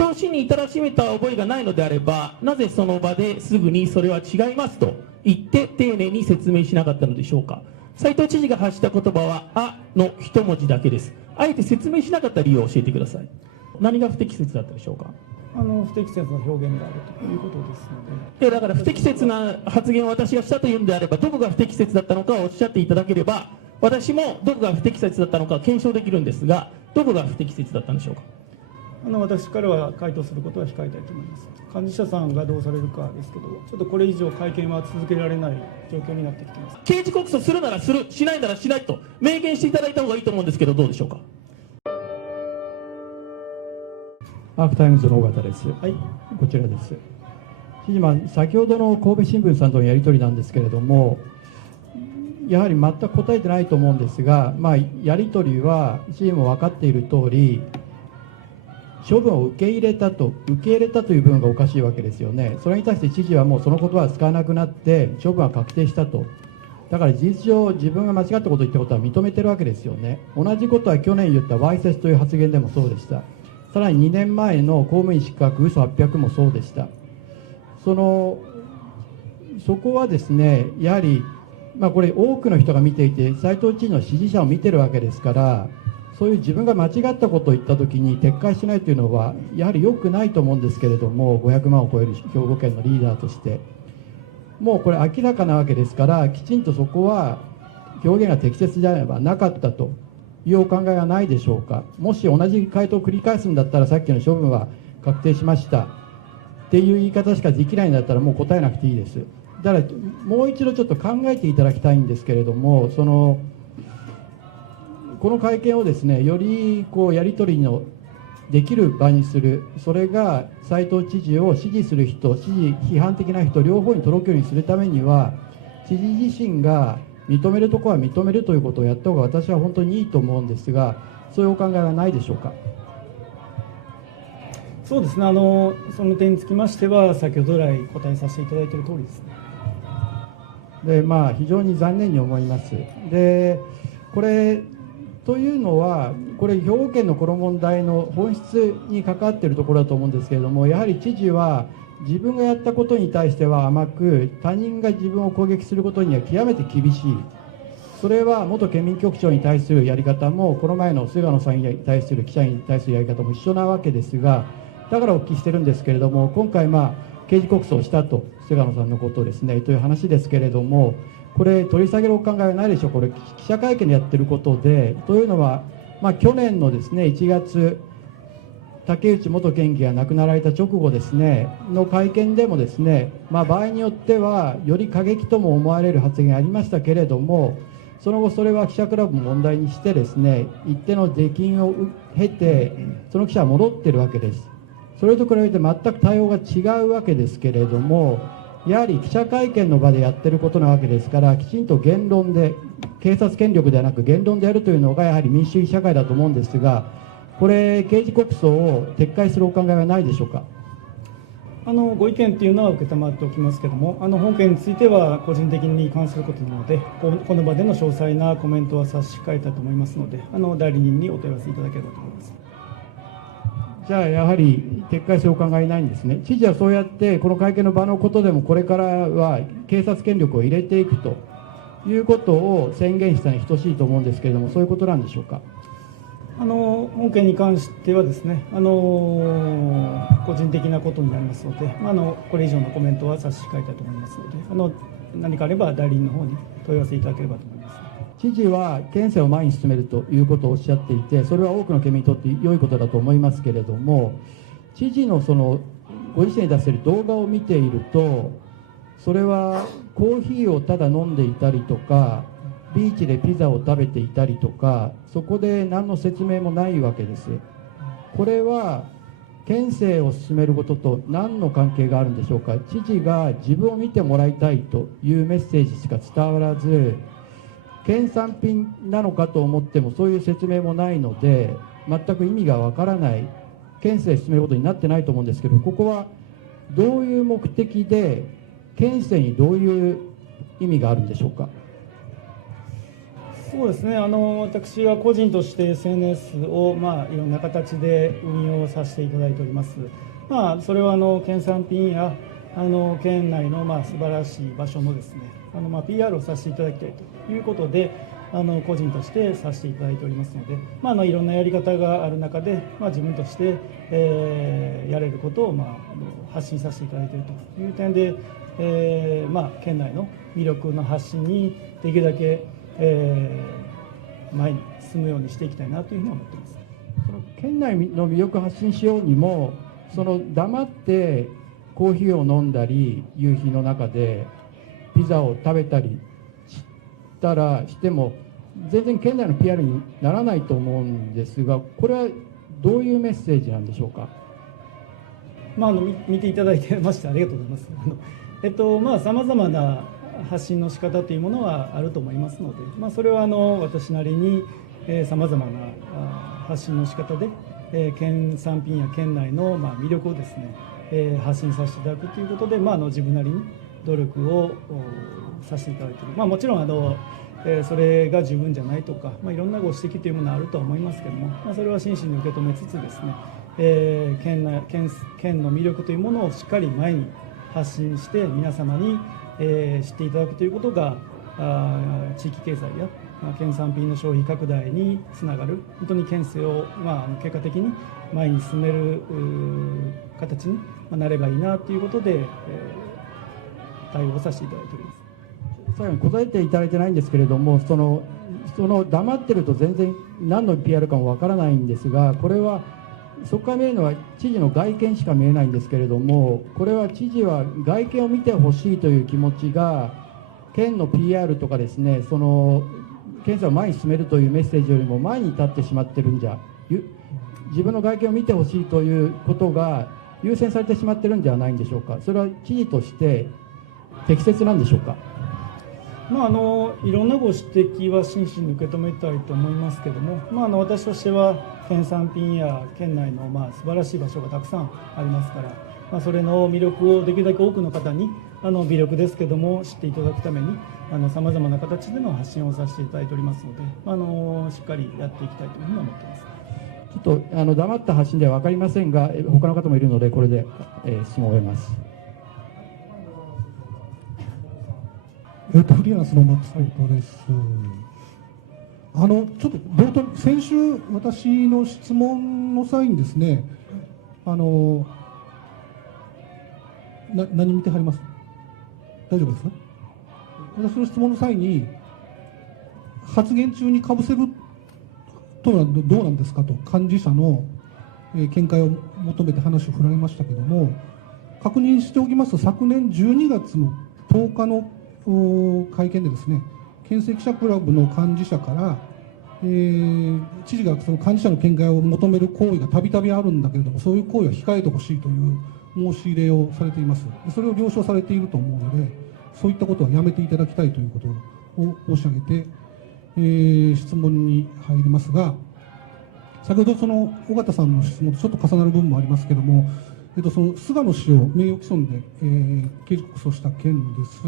人を死に至らしめた覚えがないのであれば、なぜその場ですぐにそれは違いますと言って丁寧に説明しなかったのでしょうか。斉藤知事が発した言葉はあの一文字だけです。あえて説明しなかった理由を教えてください。何が不適切だったでしょうか。不適切な表現があるということですので、だから不適切な発言を私がしたというんであれば、どこが不適切だったのかをおっしゃっていただければ、私もどこが不適切だったのか検証できるんですが、どこが不適切だったんでしょうか。私からは回答することは控えたいと思います。幹事社さんがどうされるかですけど、ちょっとこれ以上会見は続けられない状況になってきています。刑事告訴するならする、しないならしないと明言していただいた方がいいと思うんですけど、どうでしょうか。アークタイムズの尾形です。はい、こちらです。知事、先ほどの神戸新聞さんとのやり取りなんですけれども、やはり全く答えてないと思うんですが、やり取りは知事も分かっている通り、処分を受け入れたという部分がおかしいわけですよね。それに対して知事はもうその言葉は使わなくなって処分は確定したと。だから事実上自分が間違ったことを言ったことは認めてるわけですよね。同じことは去年言ったわいせつという発言でもそうでした。さらに2年前の公務員失格嘘800もそうでした。そこはですね、やはり、これ多くの人が見ていて、斉藤知事の支持者を見てるわけですから、そういう自分が間違ったことを言ったときに撤回しないというのは、やはり良くないと思うんですけれども、500万を超える兵庫県のリーダーとして、もうこれ明らかなわけですから、きちんとそこは表現が適切であればなかったというお考えはないでしょうか。もし同じ回答を繰り返すんだったら、さっきの処分は確定しましたっていう言い方しかできないんだったら、もう答えなくていいです。だからもう一度ちょっと考えていただきたいんですけれども、この会見をですね、よりやり取りのできる場にする、それが斉藤知事を支持する人、批判的な人、両方に届くようにするためには、知事自身が認めるところは認めるということをやった方が私は本当にいいと思うんですが、そういうお考えはないでしょうか。そうですね、その点につきましては、先ほど来答えさせていただいている通りですね。で非常に残念に思います。でこれというのは、これ兵庫県のこの問題の本質に関わっているところだと思うんですけれども、やはり知事は自分がやったことに対しては甘く、他人が自分を攻撃することには極めて厳しい。それは元県民局長に対するやり方も、この前の菅野さんに対する記者に対するやり方も一緒なわけですが、だからお聞きしてるんですけれども、今回刑事告訴をしたと、菅野さんのことをですねという話ですけれども、これ取り下げるお考えはないでしょう。これ記者会見でやってることで、というのは、去年のですね1月、竹内元県議が亡くなられた直後ですねの会見でもですね、場合によってはより過激とも思われる発言がありましたけれども、その後それは記者クラブも問題にしてですね、一定の税金を経てその記者は戻っているわけです。それと比べて全く対応が違うわけですけれども、やはり記者会見の場でやってることなわけですから、きちんと言論で、警察権力ではなく言論でやるというのがやはり民主主義社会だと思うんですが、これ刑事告訴を撤回するお考えはないでしょうか。ご意見というのは承っておきますけれども、本件については個人的に関することなので、この場での詳細なコメントは差し控えたいと思いますので、代理人にお問い合わせいただければと思います。じゃあやはり撤回するお考えないんですね。知事はそうやってこの会見の場のことでも、これからは警察権力を入れていくということを宣言したに等しいと思うんですけれども、そういうことなんでしょうか。本件に関してはですね、個人的なことになりますので、これ以上のコメントは差し控えたいと思いますので、何かあれば代理人の方に問い合わせいただければと思います。知事は県政を前に進めるということをおっしゃっていて、それは多くの県民にとって良いことだと思いますけれども、知事のご自身に出している動画を見ていると、それはコーヒーをただ飲んでいたりとか、ビーチでピザを食べていたりとか、そこで何の説明もないわけです。これは県政を進めることと何の関係があるんでしょうか。知事が自分を見てもらいたいというメッセージしか伝わらず、県産品なのかと思ってもそういう説明もないので、全く意味がわからない、県政を進めることになってないと思うんですけど、ここはどういう目的で、県政にどういう意味があるんでしょうか。そうですね、私は個人として SNS を、いろんな形で運用させていただいております。それは県産品や県内の素晴らしい場所のですね、PR をさせていただきたいということで、個人としてさせていただいておりますので、いろんなやり方がある中で、自分として、やれることを、発信させていただいているという点で、県内の魅力の発信にできるだけ、前に進むようにしていきたいなというふうに思っています。その県内の魅力を発信しようにも、その黙ってコーヒーを飲んだり夕日の中でピザを食べたりしても全然県内の PR にならないと思うんですが、これはどういうメッセージなんでしょうか。見ていただいてましてありがとうございます。さまざまな発信の仕方というものはあると思いますので、それは私なりにさまざまな発信の仕方で、県産品や県内の魅力をですね、発信させていただくということで、自分なりに努力をさせていただいている、もちろんそれが十分じゃないとか、いろんなご指摘というものはあるとは思いますけれども、それは真摯に受け止めつつですね、県の魅力というものをしっかり前に発信して皆様に知っていただくということが地域経済や県産品の消費拡大につながる、本当に県政を結果的に前に進める形になればいいなということで対応させていただいております。最後に答えていただいてないんですけれども、その黙ってると全然何の PR かもわからないんですが、これはそこから見えるのは知事の外見しか見えないんですけれども、これは知事は外見を見てほしいという気持ちが県の PR とかですね、その県政を前に進めるというメッセージよりも前に立ってしまってるんじゃ、自分の外見を見てほしいということが優先されてしまってるんじゃないんでしょうか。それは知事として適切なんでしょうか。いろんなご指摘は真摯に受け止めたいと思いますけれども、私としては県産品や県内の素晴らしい場所がたくさんありますから、それの魅力をできるだけ多くの方に微力ですけども知っていただくためにさまざまな形での発信をさせていただいておりますので、しっかりやっていきたいというふうに思っています。ちょっと黙った発信では分かりませんが、他の方もいるのでこれで、質問を終えます。フリーランスの松本です。ちょっと冒頭、先週私の質問の際にですね、何見てはります？大丈夫ですか？私の質問の際に発言中にかぶせるとはどうなんですかと幹事社の見解を求めて話を振られましたけれども、確認しておきますと、昨年12月の10日の会見でですね、県政記者クラブの幹事社から、知事がその幹事社の見解を求める行為がたびたびあるんだけれども、そういう行為は控えてほしいという申し入れをされています。それを了承されていると思うので、そういったことはやめていただきたいということを申し上げて、質問に入りますが、先ほどその尾形さんの質問とちょっと重なる部分もありますけれども、その菅野氏を名誉毀損で、刑事告訴した件です。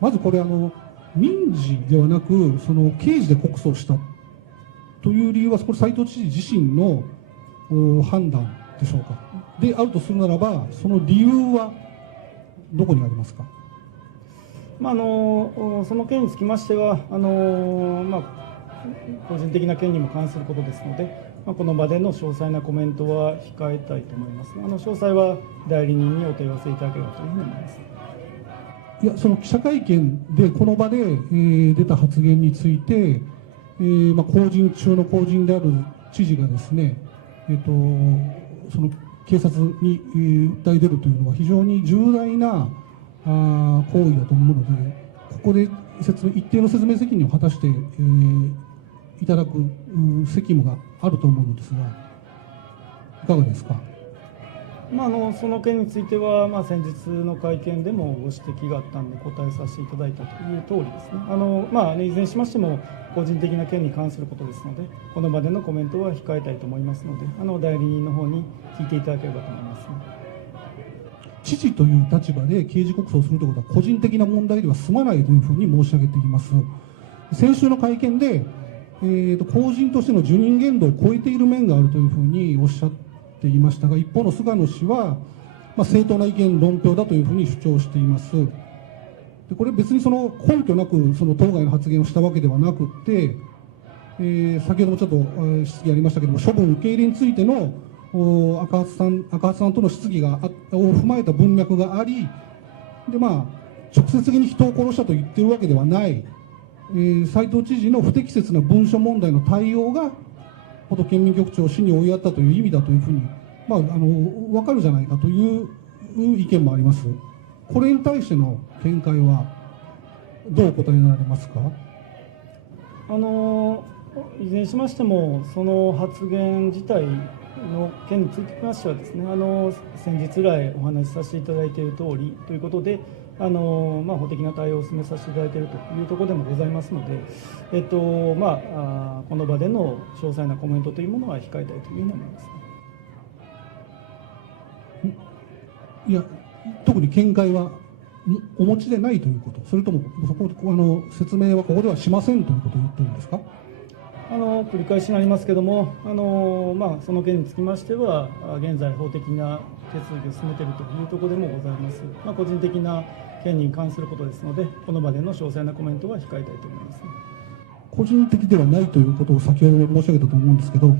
まずこれ民事ではなくその刑事で告訴したという理由は、これ斉藤知事自身の判断でしょうか。であるとするならば、その理由はどこにありますか。その件につきましては個人的な件にも関することですので、この場での詳細なコメントは控えたいと思います。詳細は代理人にお問い合わせいただければというふうに思います。いや、その記者会見でこの場で、出た発言について、公人中の公人である知事がですね、その警察に訴え出るというのは非常に重大な行為だと思うので、ここで一定の説明責任を果たして、いただく責務があると思うのですが、いかがですか。その件については、先日の会見でもご指摘があったので答えさせていただいたという通りですね。いずれにしましても個人的な件に関することですので、この場でのコメントは控えたいと思いますので、代理人の方に聞いていただければと思います。知事という立場で刑事告訴をするということは個人的な問題では済まないというふうに申し上げています。先週の会見で、公人としての受任限度を超えている面があるというふうにおっしゃっていましたが、一方の菅野氏は、正当な意見論評だというふうに主張しています。でこれ別にその根拠なくその当該の発言をしたわけではなくて、先ほどもちょっと質疑ありましたけれども、処分受け入れについての赤羽さんとの質疑を踏まえた文脈があり、で直接的に人を殺したと言っているわけではない、斉藤知事の不適切な文書問題の対応が元県民局長を死に追いやったという意味だというふうに、分かるじゃないかという意見もあります。これに対しての見解はどうお答えになられますか。いずれにしましても、その発言自体の件についてましてはですね、先日来お話しさせていただいている通りということで、法的な対応を進めさせていただいているというところでもございますので、この場での詳細なコメントというものは控えたいというふうに思います。いや、特に見解はお持ちでないということ、それともそこ説明はここではしませんということを言ってるんですか。繰り返しになりますけれども、その件につきましては、現在、法的な手続きを進めているというところでもございます。個人的な件に関することですので、この場での詳細なコメントは控えたいと思います。個人的ではないということを先ほど申し上げたと思うんですけど、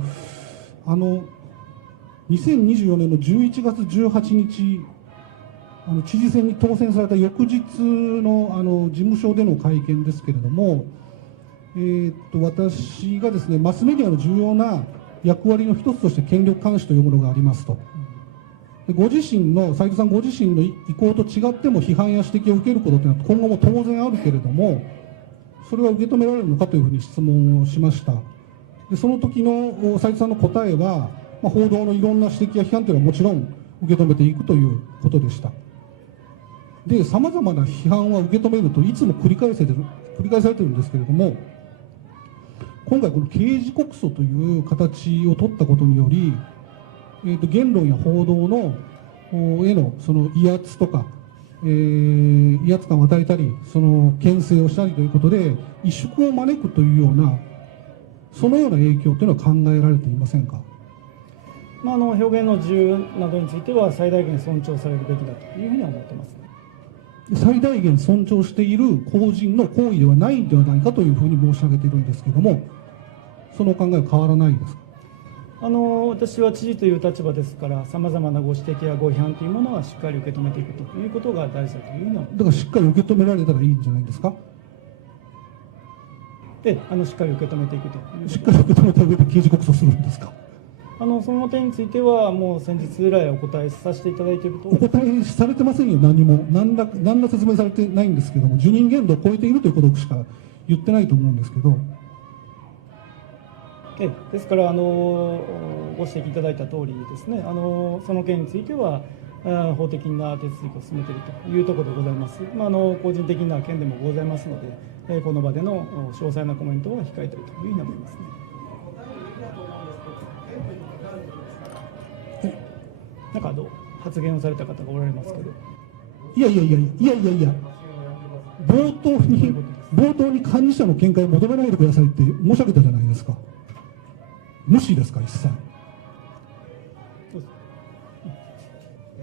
2024年の11月18日、知事選に当選された翌日の事務所での会見ですけれども、私がですね、マスメディアの重要な役割の一つとして権力監視というものがありますと。でご自身の斉藤さんご自身の意向と違っても批判や指摘を受けることというのは今後も当然あるけれども、それは受け止められるのかというふうに質問をしました。でその時の斉藤さんの答えは、報道のいろんな指摘や批判というのはもちろん受け止めていくということでした。でさまざまな批判は受け止めるといつも繰り返されてるんですけれども、今回この刑事告訴という形を取ったことにより、言論や報道のへのその威圧とか、威圧感を与えたり、その牽制をしたりということで萎縮を招くというような、そのような影響というのは考えられていませんか。表現の自由などについては最大限尊重されるべきだというふうには思ってます。最大限尊重している公人の行為ではないんではないかというふうに申し上げているんですけれども、そのお考えは変わらないですか。私は知事という立場ですから、さまざまなご指摘やご批判というものはしっかり受け止めていくということが大事だというふうに思います。だからしっかり受け止められたらいいんじゃないですか。で、しっかり受け止めていくという。しっかり受け止めた上で刑事告訴するんですか。その点についてはもう先日来お答えさせていただいていると。お答えされてませんよ。何ら説明されてないんですけども、受任限度を超えているということしか言ってないと思うんですけど。ですからご指摘いただいた通りですね、その件については法的な手続きを進めているというところでございます。個人的な件でもございますので、この場での詳細なコメントは控えたいというふうに思いますね。なんか発言をされた方がおられますけど。いや、冒頭に幹事社の見解を求めないでくださいって申し上げたじゃないですか。無視ですか、一切。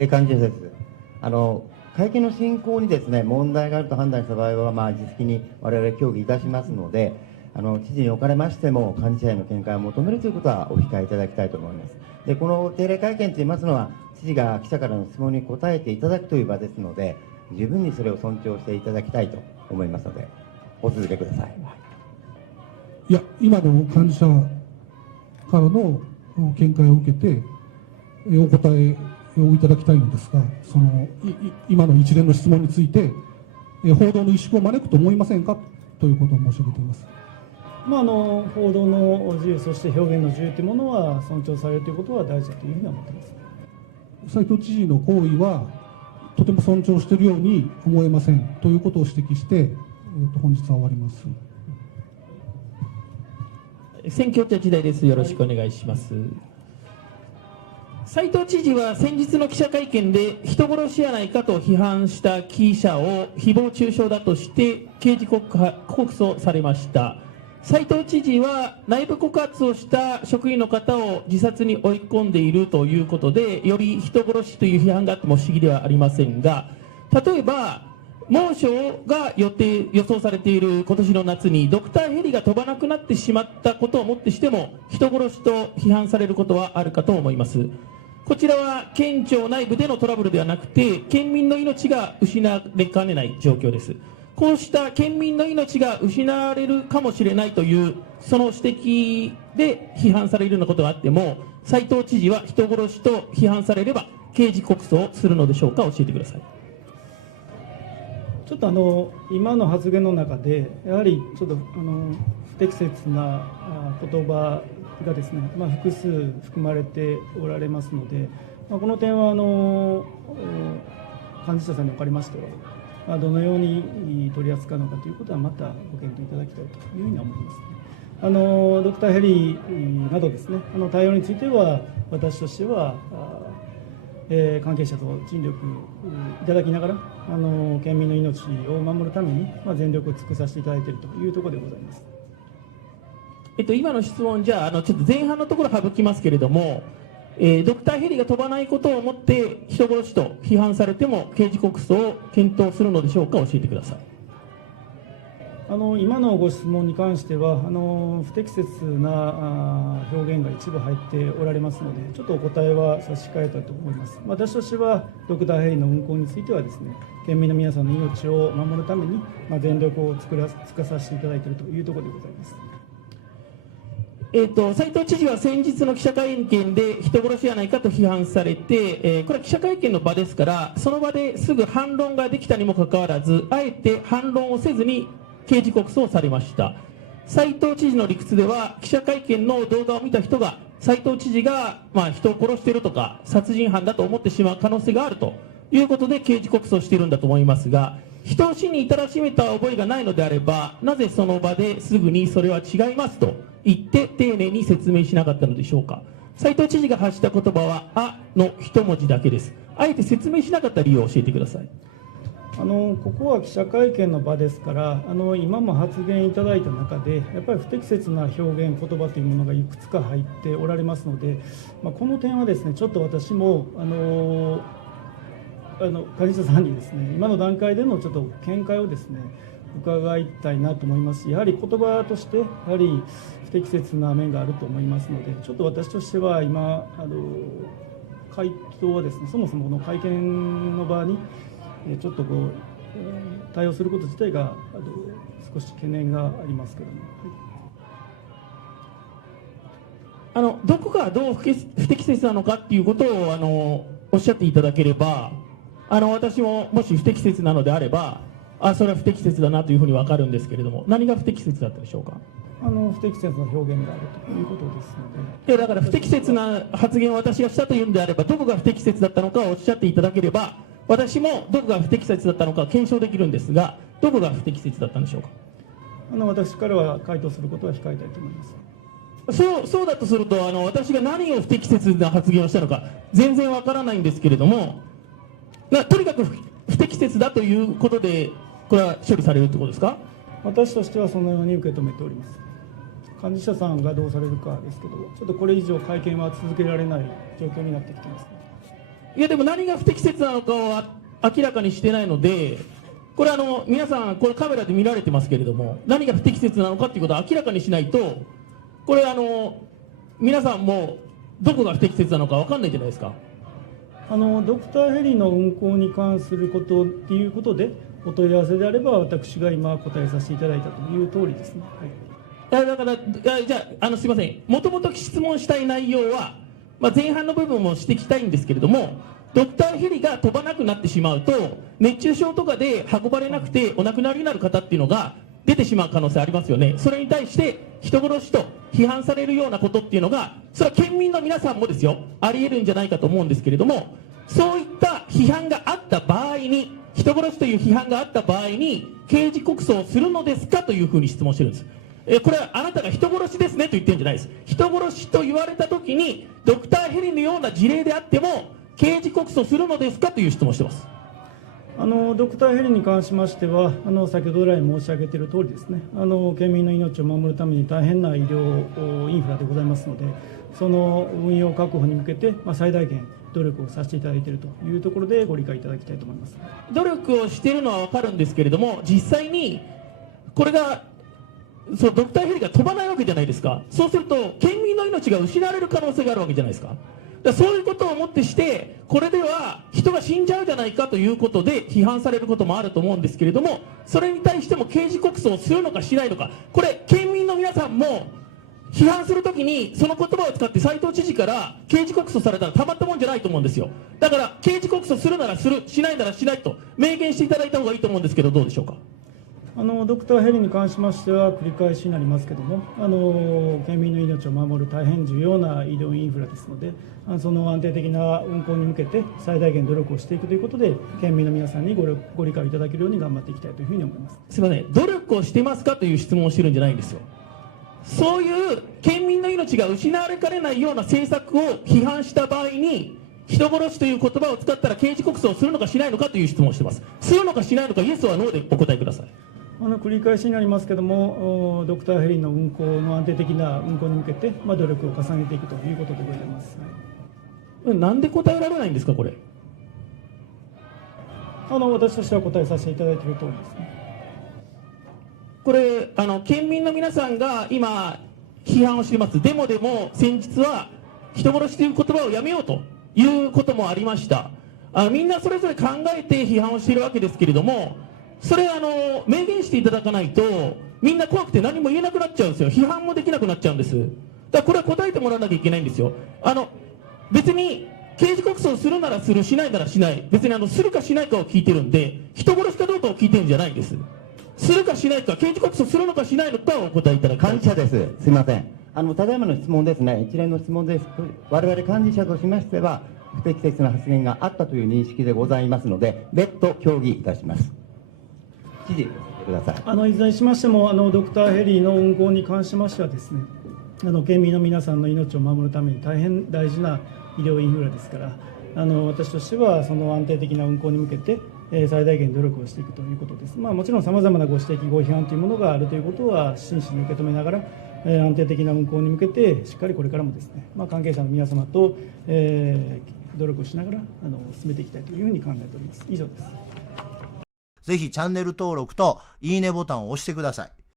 幹事社です。会見の進行にですね、問題があると判断した場合は、実質に我々協議いたしますので、知事におかれましても、幹事社への見解を求めるということはお控えいただきたいと思います。で、この定例会見といいますのは、知事が記者からの質問に答えていただくという場ですので、十分にそれを尊重していただきたいと思いますので、お続けください。いや、今の幹事社からの見解を受けて、お答えをいただきたいのですが、今の一連の質問について、報道の萎縮を招くと思いませんかということを申し上げています。報道の自由、そして表現の自由というものは尊重されるということは大事だというふうに思っています。斉藤知事の行為はとても尊重しているように思えませんということを指摘して、本日は終わります。選挙時代です。よろしくお願いします。斉藤知事は先日の記者会見で人殺しやないかと批判した記者を誹謗中傷だとして刑事告訴されました。斉藤知事は内部告発をした職員の方を自殺に追い込んでいるということで、より人殺しという批判があっても不思議ではありませんが、例えば猛暑が予想されている今年の夏にドクターヘリが飛ばなくなってしまったことをもってしても人殺しと批判されることはあるかと思います。こちらは県庁内部でのトラブルではなくて県民の命が失われかねない状況です。こうした県民の命が失われるかもしれないというその指摘で批判されるようなことがあっても、斉藤知事は人殺しと批判されれば刑事告訴をするのでしょうか。教えてください。ちょっと今の発言の中でやはりちょっと不適切な言葉がですね、複数含まれておられますので、この点は幹事社さんにおかれましてはどのように取り扱うのかということはまたご検討いただきたいというふうに思います。ドクターヘリなどですね、対応については私としては関係者と尽力いただきながら県民の命を守るために全力を尽くさせていただいているというところでございます。今の質問じゃあちょっと前半のところ省きますけれども、ドクターヘリが飛ばないことをもって人殺しと批判されても刑事告訴を検討するのでしょうか。教えてください。今のご質問に関しては不適切な表現が一部入っておられますので、ちょっとお答えは差し控えたいと思います。私としてはドクターヘリの運航についてはですね、県民の皆さんの命を守るために全力を尽くさせていただいているというところでございます。斉藤知事は先日の記者会見で人殺しやないかと批判されて、これは記者会見の場ですからその場ですぐ反論ができたにもかかわらず、あえて反論をせずに刑事告訴をされました。斉藤知事の理屈では記者会見の動画を見た人が斉藤知事が人を殺しているとか殺人犯だと思ってしまう可能性があるということで刑事告訴をしているんだと思いますが、人を死に至らしめた覚えがないのであればなぜその場ですぐにそれは違いますと言って丁寧に説明しなかったのでしょうか。斉藤知事が発した言葉はあの一文字だけです。あえて説明しなかった理由を教えてください。ここは記者会見の場ですから今も発言いただいた中でやっぱり不適切な表現言葉というものがいくつか入っておられますので、この点はですねちょっと私も幹事長さんにですね今の段階でのちょっと見解をですね伺いたいなと思いますし、やはり言葉としてやはり不適切な面があると思いますので、ちょっと私としては今回答はですねそもそもこの会見の場にちょっと対応すること自体が少し懸念がありますけれども、どこがどう不適切なのかっていうことをおっしゃっていただければ私ももし不適切なのであればそれは不適切だなというふうに分かるんですけれども、何が不適切だったでしょうか。不適切な表現があるということですので、だから不適切な発言を私がしたというんであればどこが不適切だったのかをおっしゃっていただければ私もどこが不適切だったのか検証できるんですが、どこが不適切だったんでしょうか。私からは回答することは控えたいと思います。そうだとすると私が何を不適切な発言をしたのか全然わからないんですけれども、とにかく不適切だということでこれは処理されるということですか。私としてはそのように受け止めております。幹事社さんがどうされるかですけど、ちょっとこれ以上会見は続けられない状況になってきています。いやでも何が不適切なのかを明らかにしてないので、これ皆さんこれカメラで見られてますけれども、何が不適切なのかということを明らかにしないとこれ皆さんもどこが不適切なのか分かんないじゃないですか。ドクターヘリの運航に関することっていうことでお問い合わせであれば私が今答えさせていただいたという通りですね。だからじゃあすいません、もともと質問したい内容は、前半の部分も指摘したいんですけれども、ドクターヘリが飛ばなくなってしまうと熱中症とかで運ばれなくてお亡くなりになる方っていうのが出てしまう可能性ありますよね。それに対して人殺しと批判されるようなことっていうのが、それは県民の皆さんもですよありえるんじゃないかと思うんですけれども、そういった批判があった場合に、人殺しという批判があった場合に刑事告訴をするのですかというふうに質問してるんです。これはあなたが人殺しですねと言ってるんじゃないです。人殺しと言われたときに、ドクターヘリのような事例であっても、刑事告訴するのですかという質問をしています。ドクターヘリに関しましては、先ほど来申し上げている通りですね、県民の命を守るために大変な医療インフラでございますので、その運用確保に向けて、最大限努力をさせていただいているというところでご理解いただきたいと思います。努力をしているのは分かるんですけれども、実際にこれがドクターヘリが飛ばないわけじゃないですか。そうすると県民の命が失われる可能性があるわけじゃないですか。そういうことをもってして、これでは人が死んじゃうじゃないかということで批判されることもあると思うんですけれども、それに対しても刑事告訴をするのかしないのか、これ県民の皆さんも批判するときにその言葉を使って斉藤知事から刑事告訴されたらたまったもんじゃないと思うんですよ。だから刑事告訴するならする、しないならしないと明言していただいた方がいいと思うんですけど、どうでしょうか。ドクターヘリに関しましては繰り返しになりますけども、県民の命を守る大変重要な医療インフラですので、その安定的な運行に向けて最大限努力をしていくということで、県民の皆さんにご理解いただけるように頑張っていきたいというふうに思います。すみません、努力をしてますかという質問をしてるんじゃないんですよ。そういう県民の命が失われかねないような政策を批判した場合に、人殺しという言葉を使ったら刑事告訴をするのかしないのかという質問をしています。するのかしないのか、イエスはノーでお答えください。繰り返しになりますけれども、ドクターヘリの運行の安定的な運行に向けて、努力を重ねていくということでございます。なんで答えられないんですか、これ。私としては答えさせていただいている通りですね。これ県民の皆さんが今批判をしています。デモでも先日は人殺しという言葉をやめようということもありました。みんなそれぞれ考えて批判をしているわけですけれども、それ明言していただかないとみんな怖くて何も言えなくなっちゃうんですよ。批判もできなくなっちゃうんです。だからこれは答えてもらわなきゃいけないんですよ。別に刑事告訴をするならする、しないならしない、別にするかしないかを聞いてるんで、人殺しかどうかを聞いてるんじゃないんです。するかしないか、刑事告訴するのかしないのかをお答えいただきたい。幹事社です。すみません。ただいまの質問ですね、一連の質問です。我々幹事社としましては、不適切な発言があったという認識でございますので、別途協議いたします。知事、ください。いずれにしましても、ドクターヘリの運行に関しましてはですね、県民の皆さんの命を守るために大変大事な医療インフラですから、私としてはその安定的な運行に向けて、最大限努力をしていくということです。もちろんさまざまなご指摘、ご批判というものがあるということは真摯に受け止めながら、安定的な運行に向けてしっかりこれからもですね、関係者の皆様と、努力をしながら進めていきたいというふうに考えております。以上です。ぜひチャンネル登録といいねボタンを押してください。